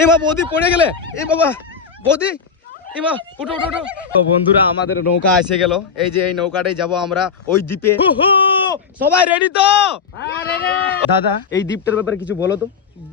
এ মা বৌদি পড়ে গেলে, এ বাবা বৌদি, এ মা উঠো উঠো উঠো। তো বন্ধুরা আমাদের নৌকা এসে গেল, এই যে এই নৌকাটাই যাব আমরা ওই দ্বীপে। সবাই রেডি তো? দাদা এই দ্বীপটার ব্যাপারে কিছু বলো তো।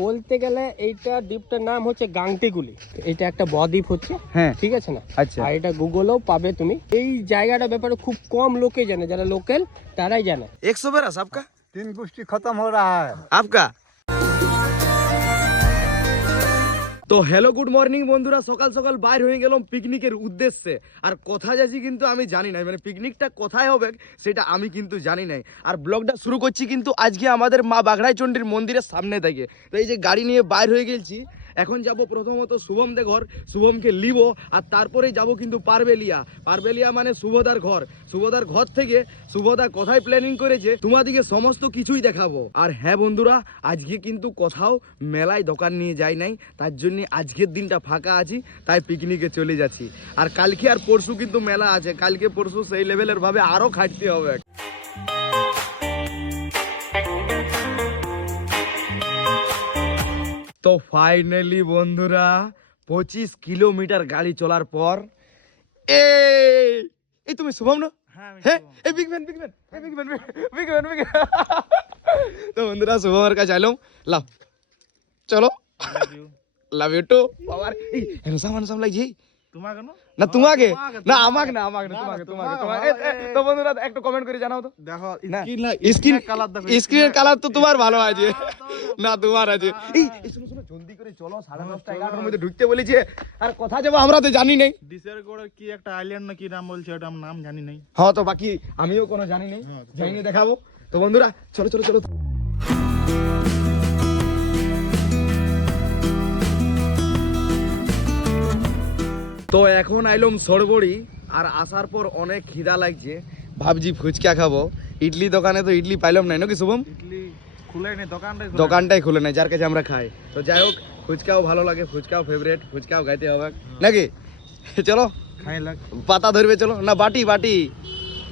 বলতে গেলে এইটা দ্বীপটার নাম হচ্ছে গাংটিগুলি। এটা একটা বদ্বীপ হচ্ছে, হ্যাঁ ঠিক আছে না? আচ্ছা আর এটা গুগলেও পাবে তুমি। এই জায়গাটার ব্যাপারে খুব কম লোকে জানে, যারা লোকাল তারাই জানে। 100 बरस आपका 3 पुष्टि खत्म हो रहा है। आपका। তো হ্যালো গুড মর্নিং বন্ধুরা, সকাল সকাল বাইর হয়ে গেলাম পিকনিকের উদ্দেশ্যে। আর কোথায় যাচ্ছি কিন্তু আমি জানি না, মানে পিকনিকটা কোথায় হবে সেটা আমি কিন্তু জানি নাই। আর ব্লগটা শুরু করছি কিন্তু আজকে আমাদের মা বাগড়াই চণ্ডীর মন্দিরের সামনে থেকে। তো এই যে গাড়ি নিয়ে বাইর হয়ে গেছি, এখন যাব প্রথমত শুভমদের ঘর, শুভমকে লিব, আর তারপরেই যাব কিন্তু পারবেলিয়া। পারবেলিয়া মানে শুভদার ঘর। শুভদার ঘর থেকে শুভদা কোথায় প্ল্যানিং করেছে তোমাদিকে সমস্ত কিছুই দেখাবো। আর হ্যাঁ বন্ধুরা, আজকে কিন্তু কোথাও মেলায় দোকান নিয়ে যাই নাই, তার জন্য আজকের দিনটা ফাঁকা আছি, তাই পিকনিকে চলে যাচ্ছি। আর কালকে আর পরশু কিন্তু মেলা আছে, কালকে পরশু সেই লেভেলের ভাবে আরো খাটতে হবে। তো ফাইনালি বন্ধুরা 25 কিলোমিটার গাড়ি চলার পর এই তুমি শুভম না? হ্যাঁ এই বিগ ম্যান তো বন্ধুরা শুভমের কাছে আইলাম, লাভ চলো লাভ ইউ টু বাবার। এই হ্যান্ডসাম লাগছে তোমাকে না তোমাকে না আমাকে না আমাকে না তোমাকে তোমাকে। তো বন্ধুরা একটু কমেন্ট করে জানাও তো। দেখো স্ক্রিনের কালার তো তোমার ভালো আছে না তোমার আছে। এই শুনো শুনো জলদি করে চলো, 10:30 11টার মধ্যে ঢুকতে বলেছে। আর কথা যাবো আমরা তো জানি নাই। ডিসেরগড়ে কি একটা আইল্যান্ড না কি নাম বলছে, ওটা নাম জানি নাই। হ্যাঁ তো বাকি আমিও কোনো জানি নাই, জানি না দেখাবো। তো বন্ধুরা চলো চলো চলো। তো এখন আইলাম সরবড়ি, আর আসার পর অনেক খিদা লাগছে, ভাবছি ফুচকা খাবো। ইডলি দোকানে তো ইডলি পাইলাম নাই নাকি শুভম? ইডলি খুলে নেই, দোকানটাই খুলে নাই, যার কাছে আমরা খাই। তো যাই হোক ফুচকাও ভালো লাগে, ফুচকাও ফেভারিট, ফুচকাও খাইতে হবে নাকি? চলো খাই লাগ পাতা ধরবে, চলো না বাটি বাটি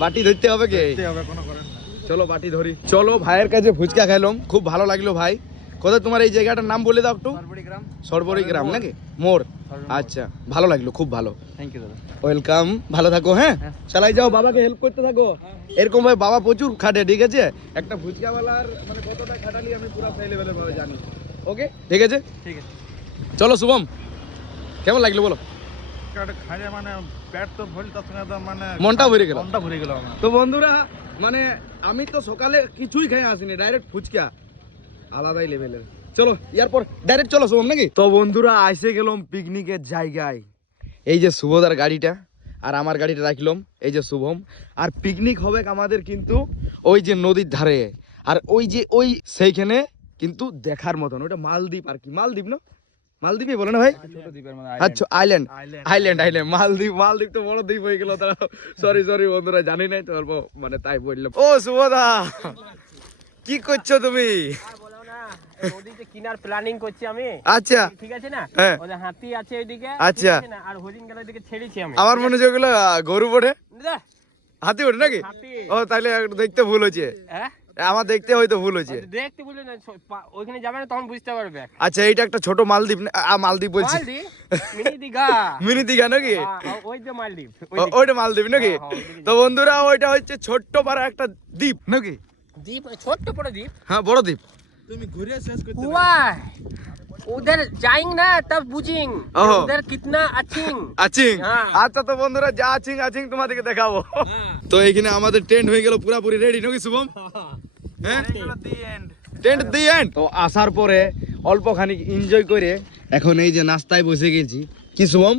বাটি ধরতে হবে কে? হবে কোনো করেন না। চলো বাটি ধরি। চলো ভাইয়ের কাছে ফুচকা খাইলাম, খুব ভালো লাগলো ভাই। কোথায় তোমার এই জায়গাটার নাম বলে দাও একটু। সরবরি গ্রাম নাকি মোর? আচ্ছা ভালো লাগলো, খুব ভালো, থ্যাংক ইউ দাদা, ওয়েলকাম। ভালো থাকো, হ্যাঁ চালাই যাও, বাবাকে হেল্প করতে থাকো। এরকম ভাই বাবা প্রচুর খাটে, ঠিক আছে? একটা ফুচকাওয়ালার মানে কতটা খাটালি আমি পুরো সেই লেভেলের ভাবে জানি। ওকে ঠিক আছে ঠিক আছে। চলো শুভম কেমন লাগলো বলো? খাইলে মানে পেট তো ভরি, তার সঙ্গে তো মানে মনটা ভরে গেল। মনটা ভরে গেল আমার। তো বন্ধুরা মানে আমি তো সকালে কিছুই খাই আসিনি, ডাইরেক্ট ফুচকা, আলাদাই লেভেলের। চলো এরপর ডাইরেক্ট চলো শুভম নাকি? তো বন্ধুরা এসে গেলাম পিকনিকের জায়গায়। এই যে শুভদার গাড়িটা আর আমার গাড়িটা রাখলাম, এই যে শুভম। আর পিকনিক হবে আমাদের কিন্তু ওই যে নদীর ধারে, আর ওই যে ওই সেইখানে কিন্তু দেখার মতন ওটা মালদ্বীপ। আর কি মালদ্বীপ না? মালদ্বীপই বলে না ভাই? আচ্ছা আইল্যান্ড আইল্যান্ড আইল্যান্ড মালদ্বীপ। মালদ্বীপ তো বড় দ্বীপ হয়ে গেল। সরি সরি বন্ধুরা, জানি নাই তো অল্প, মানে তাই বললাম। ও শুভদা কি করছো তুমি? নদীতে কিনার প্ল্যানিং করছি আমি। আচ্ছা ঠিক আছে না? হ্যাঁ। ওদের হাতি আছে ওইদিকে, আচ্ছা। ঠিক আছে না? আর হরিণ গেলে ওইদিকে ছেড়েছি আমি। আমার মনে হচ্ছে ওগুলো গরু ওঠে, দেখ, হাতি ওঠে নাকি? হাতি। ও তাহলে একটু দেখতে ভুল হয়েছে, হ্যাঁ আমার দেখতে হয়তো ভুল হয়েছে। দেখতে বলি না, ওইখানে যাবে না তখন বুঝতে পারবে। আচ্ছা এইটা একটা ছোট মালদ্বীপ মালদ্বীপ বলছি, মালদ্বীপ, মিনি দীঘা। মিনি দীঘা নাকি? ওই যে মালদ্বীপ, ওইটা মালদ্বীপ নাকি? হ্যাঁ, ওইদিকে তো বন্ধুরা ওইটা হচ্ছে ছোট্ট পাড়া একটা দ্বীপ নাকি? দ্বীপ, ছোট্ট বড় দ্বীপ। হ্যাঁ বড় দ্বীপ। তুমি ঘুরে শেষ করতে वाह, उधर जाएंगे ना तब बुझेंगे ओहो। उधर कितना अच्छिंग। আচিং। হ্যাঁ। আচ্ছা তো বন্ধুরা যা আচিং আচিং তোমাদেরকে দেখাবো। তো এইখানে আমাদের টেন্ট হয়ে গেল পুরোপুরি রেডি নাকি শুভম? হ্যাঁ টেন্ট দি এন্ড। তো আসার পরে অল্প খানিক এনজয় করে এখন এই যে নাস্তায় বসে গেছি। কি শুভম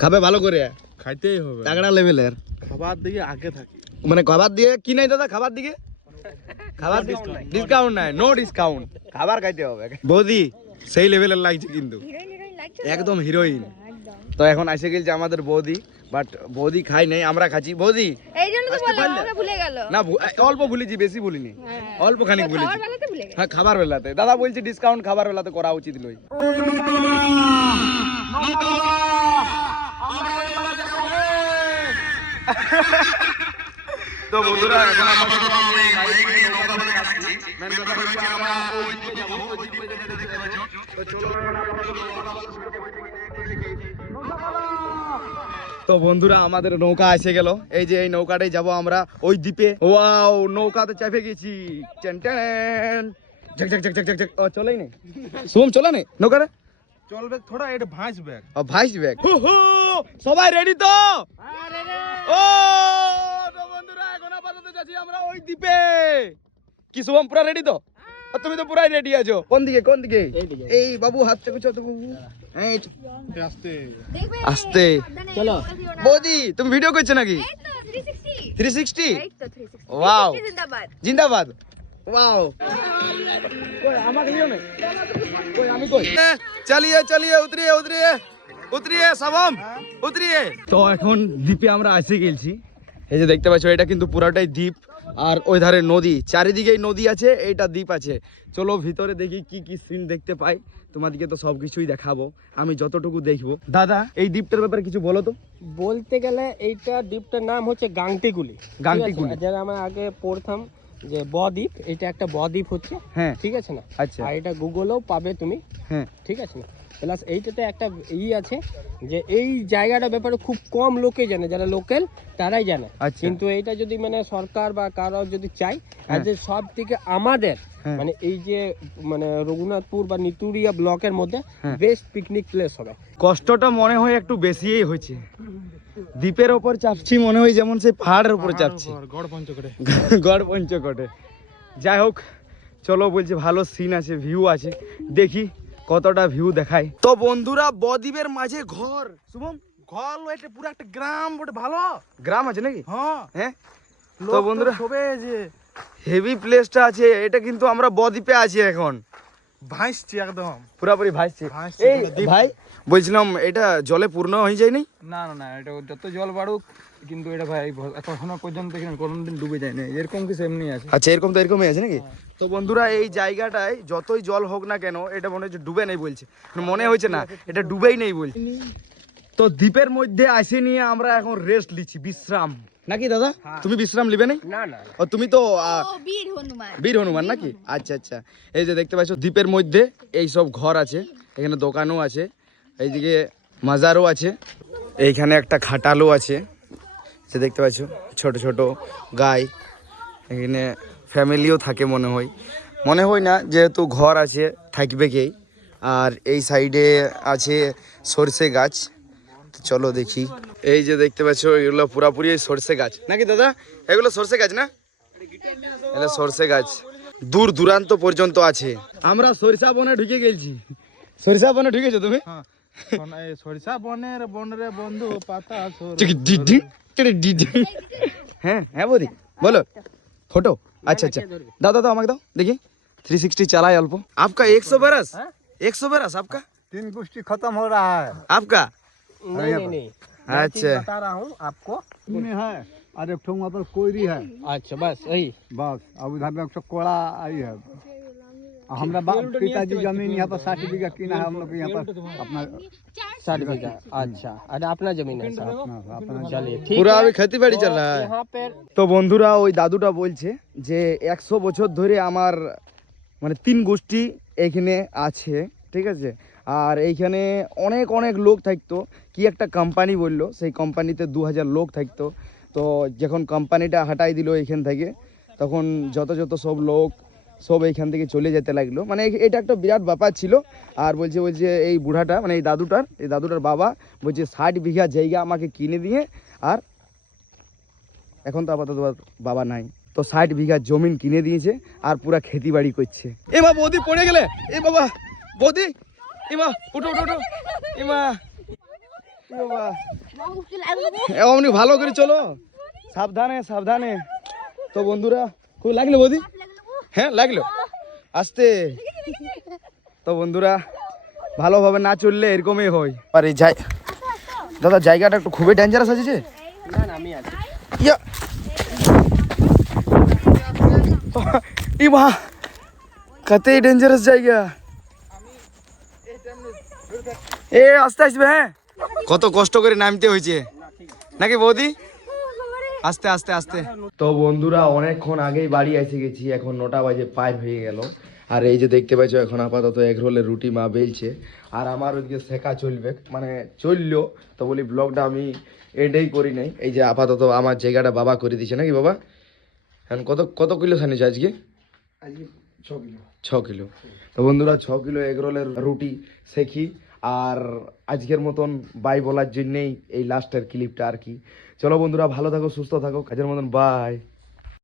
খাবে ভালো করে? খাইতেই হবে, তাগড়া লেভেলের খাবার দিকে আগে থাকে। মানে খাবার দিয়ে কি নাই দাদা? খাবার দিকে খাবার ডিসকাউন্ট নাই, নো ডিসকাউন্ট, খাবার খাইতে হবে। বৌদি সেই লেভেলের লাগছে কিন্তু, একদম হিরোইন। তো এখন এসে গেছে আমাদের বৌদি, বাট বৌদি খাই নাই, আমরা খাচ্ছি। বৌদি এই জন্য তো বললাম আমাকে ভুলে গেল। না অল্প ভুলেছি, বেশি ভুলিনি, অল্প খানিক খাবার ভুলেছি। বেলাতে ভুলে গেল। হ্যাঁ খাবার বেলাতে দাদা বলছি ডিসকাউন্ট খাবার বেলাতে করা উচিত লই। তো বন্ধুরা এখন আমরা মেন কথা বলে যাচ্ছি। মেন কথা হচ্ছে আমরা ওই দিকে যাব, ওই দিকে যেতে দেখতে পাচ্ছ তো বন্ধুরা আমাদের নৌকা এসে গেল, এই যে এই নৌকাটাই যাব আমরা ওই দ্বীপে। ওয়াও, নৌকাতে চেপে গেছি। Ten ten ঝক ঝক ঝক ঝক ঝক ঝক। ও চলেই নেই শুভম, চলে নেই নৌকারে। চলবে থোড়া, এটা ভাঁজ ব্যাগ। ও ভাইস ব্যাগ। সবাই রেডি তো? ও তো বন্ধুরা এখন আপাতত যাচ্ছি আমরা ওই দ্বীপে। কি শুভম পুরা রেডি তো? আর তুমি তো পুরাই রেডি আছো। কোন দিকে কোন দিকে? এইদিকে। এই বাবু হাত থেকে তো বাবু। এই আস্তে দেখবে আস্তে। সাবধানে, চলো। নৌকা দিও না। বৌদি তুমি ভিডিও করছো নাকি? এই তো 360 360 এই তো 360 Wow. 360 জিন্দাবাদ। জিন্দাবাদ। ওয়াও, কই আমাকে লিও না, কই আমি কই। চলিয়ে চলিয়ে উতরিয়ে উতরিয়ে উতরিয়ে সবম উতরিয়ে। তো এখন দ্বীপে আমরা এসে গেছি। এই যে দেখতে পাচ্ছ এটা কিন্তু পুরাটাই দ্বীপ, আর ওই ধারে নদী, চারিদিকেই নদী আছে, এইটা দ্বীপ আছে। চলো ভিতরে দেখি কি কি সিন দেখতে পাই। তোমাদেরকে তো সবকিছুই দেখাবো আমি যতটুকু দেখবো। দাদা এই দ্বীপটার ব্যাপারে কিছু বলো তো। বলতে গেলে এইটা দ্বীপটার নাম হচ্ছে গাংটিগুলি। গাংটিগুলি। ঠিক আছে? যারা আমরা আগে পড়তাম যে বদ্বীপ, এটা একটা বদ্বীপ হচ্ছে। হ্যাঁ ঠিক আছে না? আচ্ছা আর এটা গুগলেও পাবে তুমি। হ্যাঁ ঠিক আছে না? প্লাস এইটাতে একটা আছে যে এই জায়গাটার ব্যাপারে খুব কম লোকে জানে, যারা লোকাল তারাই জানে। আচ্ছা। কিন্তু এইটা যদি মানে সরকার বা কারো যদি চাই, আর হ্যাঁ। যে সব থেকে আমাদের হ্যাঁ। মানে এই যে মানে রঘুনাথপুর বা নিতুরিয়া ব্লকের মধ্যে হ্যাঁ। বেস্ট পিকনিক প্লেস হবে। কষ্টটা মনে হয় একটু বেশিই হয়েছে। দ্বীপের ওপর চাপছি মনে হয় যেমন সেই পাহাড়ের উপর চাপছি, গড় পঞ্চকড়ে। গড় পঞ্চকোটে। যাই হোক চলো, বলছি ভালো সিন আছে, ভিউ আছে, দেখি কতটা ভিউ দেখায়। তো বন্ধুরা বদ্বীপের মাঝে ঘর শুভম, ঘর এটা পুরো একটা গ্রাম, বটে ভালো গ্রাম আছে নাকি? হ্যাঁ। হ্যাঁ লোক তো বন্ধুরা সবে যে হেভি প্লেসটা আছে এটা, কিন্তু আমরা বদ্বীপে আছি এখন, ভাঁজছি একদম। পুরাপুরি ভাসছে। ভাসছে, এই পুরো দ্বীপ। ভাই বলছিলাম এটা জলে পূর্ণ হয়ে যায়নি? না না না, এটা যত জল বাড়ুক কিন্তু এটা ভাই এখনো পর্যন্ত কোনোদিন ডুবে যায় না, এরকম কিছু এমনি আছে। আচ্ছা এরকম তো এরকমই আছে নাকি? তো বন্ধুরা এই জায়গাটায় যতই জল হোক না কেন এটা মনে হচ্ছে ডুবে নেই বলছে, মনে হচ্ছে না এটা ডুবেই নেই বলছে। তো দ্বীপের মধ্যে আসে নিয়ে আমরা এখন রেস্ট লিচ্ছি, বিশ্রাম নাকি দাদা? তুমি বিশ্রাম লিবে নাই? না না ও তুমি তো ও বীর হনুমান। বীর হনুমান নাকি? আচ্ছা আচ্ছা। এই যে দেখতে পাচ্ছ দ্বীপের মধ্যে এই সব ঘর আছে, এখানে দোকানও আছে, এইদিকে মাজারও আছে, এইখানে একটা খাটালও আছে, যে দেখতে পাচ্ছ ছোট ছোট গাই, এখানে ফ্যামিলিও থাকে মনে হয় না, যেহেতু ঘর আছে থাকবে কেই। আর এই সাইডে আছে সরষে গাছ, তো চলো দেখি। এই যে দেখতে পাচ্ছ এগুলো পুরাপুরি সরষে গাছ নাকি দাদা? এগুলো সরষে গাছ না? এটা সরষে গাছ দূর দূরান্ত পর্যন্ত আছে। আমরা সরিষা বনে ঢুকে গেছি। সরিষা বনে ঢুকেছো তুমি? হ্যাঁ, এই সরিষা বনের বনরে বন্ধু পাতা হ্যাঁ হ্যাঁ বৌদি বলো ফটো। अच्छा अच्छा दाओ दाओ আমাকে দাও দেখি 360 চালায় অল্প। आपका 100 बरस 100 बरस आपका 3 गुष्टी खत्म हो रहा है। आपका नहीं नहीं नहीं, मैं अच्छा। चीज़ बता रहा हूँ आपको। में है और एक ठो वहाँ पर कोयरी है, अच्छा बस यही। बस। अब उधर में एक ठो कोड़ा आई है। हमारा पिताजी जमीन यहाँ पर 60 बीघा किना है, हम लोग यहाँ पर अपना 60 बीघा। अच्छा, अरे अपना जमीन है साहब। अपना चलिए ठीक पूरा है। अभी खेती बाड़ी चल तो रहा है। यहाँ पे তো বন্ধুরা ওই দাদুটা বলছে যে 100 বছর ধরে আমার মানে 3 গোষ্ঠী এখানে আছে, ঠিক আছে। আর এইখানে অনেক অনেক লোক থাকতো, কি একটা কোম্পানি বললো, সেই কোম্পানিতে 2000 লোক থাকতো। তো যখন কোম্পানিটা হাঁটাই দিল এখান থেকে, তখন যত যত সব লোক সব এইখান থেকে চলে যেতে লাগলো। মানে এটা একটা বিরাট ব্যাপার ছিল। আর বলছে এই বুড়াটা মানে এই দাদুটার বাবা বলছে 60 বিঘা জায়গা আমাকে কিনে দিয়ে, আর এখন তো আপাতত বাবা নাই, তো 60 বিঘা জমিন কিনে দিয়েছে আর পুরা খেতি বাড়ি করছে। এ মা বৌদি পড়ে গেলে, এ বাবা বৌদি, এ মা উঠো উঠো উঠো, এ মা এ বাবা, এমনি ভালো করে চলো, সাবধানে সাবধানে। তো বন্ধুরা খুব লাগলো বৌদি? হ্যাঁ লাগলো, আস্তে। তো বন্ধুরা ভালোভাবে না চললে এরকমই হয়। আর এই দাদা জায়গাটা একটু খুবই ডেঞ্জারাস আছে যে। না না আমি আছি। ইয়া ইমা কতই ডেঞ্জারাস জায়গা। এ আস্তে আসবে, হ্যাঁ কত কষ্ট করে নামতে হয়েছে নাকি বৌদি? আস্তে আস্তে আস্তে। তো বন্ধুরা অনেকক্ষণ আগেই বাড়ি এসে গেছি, এখন 9টা বাজে পার হয়ে গেল। আর এই যে দেখতে পাচ্ছ এখন আপাতত এগ রোলের রুটি মা বেলছে, আর আমার ওইদিকে শেখা চলবে, মানে চললো তো বলি ব্লগটা আমি এন্ডেই করি নাই। এই যে আপাতত আমার জায়গাটা বাবা করে দিচ্ছে নাকি বাবা? এখন কত কত কিলো ছানিয়েছে আজকে? 6 কিলো। তো বন্ধুরা 6 কিলো এগ রোলের রুটি শেখি, আর আজকের মতন বাই বলার জন্যেই এই লাস্টের ক্লিপটা আর কি। চলো বন্ধুরা, ভালো থাকো, সুস্থ থাকো, কাজের মতন বাই।